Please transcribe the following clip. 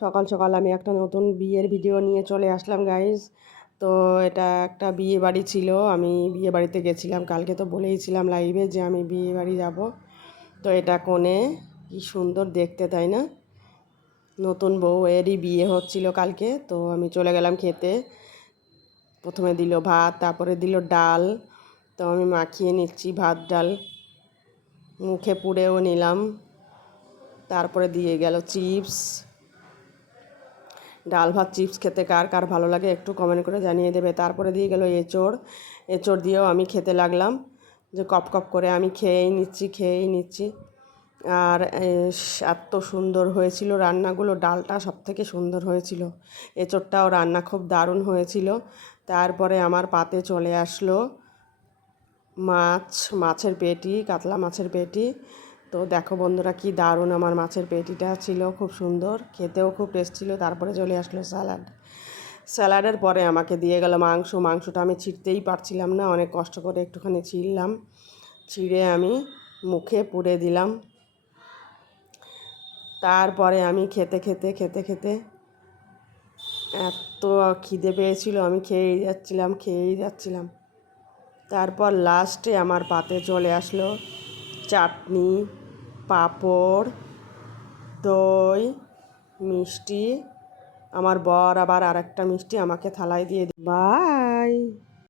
সকাল সকাল আমি একটা নতুন বিয়ের ভিডিও নিয়ে চলে আসলাম গাইজ। তো এটা একটা বিয়ে বাড়ি ছিল, আমি বিয়ে বাড়িতে গেছিলাম। কালকে তো বলেইছিলাম লাইভে যে আমি বিয়ে বাড়ি যাব। তো এটা কোণে কি সুন্দর দেখতে, তাই না? নতুন বউ এরই বিয়ে হচ্ছিল কালকে। তো আমি চলে গেলাম খেতে। প্রথমে দিল ভাত, তারপরে দিল ডাল। তো আমি মাখিয়ে নিচ্ছি ভাত ডাল, মুখে পুড়েও নিলাম। তারপরে দিয়ে গেল চিপস। ডাল ভাত চিপস খেতে কার কার ভালো লাগে একটু কমেন্ট করে জানিয়ে দেবে। তারপরে দিয়ে গেল এঁচোড়। এঁচোড় দিয়েও আমি খেতে লাগলাম, যে কপ কপ করে আমি খেয়েই নিচ্ছি। আর এত সুন্দর হয়েছিল রান্নাগুলো, ডালটা সবথেকে সুন্দর হয়েছিল, এঁচোড়টাও রান্না খুব দারুণ হয়েছিল। তারপরে আমার পাতে চলে আসলো মাছের পেটি, কাতলা মাছের পেটি। তো দেখো বন্ধুরা কি দারুণ আমার মাছের পেটিটা ছিল, খুব সুন্দর, খেতেও খুব টেস্ট ছিল। তারপরে চলে আসলো স্যালাডের পরে আমাকে দিয়ে গেল মাংসটা আমি ছিঁড়তেই পারছিলাম না, অনেক কষ্ট করে একটুখানি ছিঁড়লাম। ছিঁড়ে আমি মুখে পুরে দিলাম। তারপরে আমি খেতে এত খিদে পেয়েছিল, আমি খেয়েই যাচ্ছিলাম। তারপর লাস্টে আমার পাতে চলে আসলো চাটনি, পাঁপড়, দই, মিষ্টি। আমার বর আবার আরেকটা মিষ্টি আমাকে থালায় দিয়ে বাই।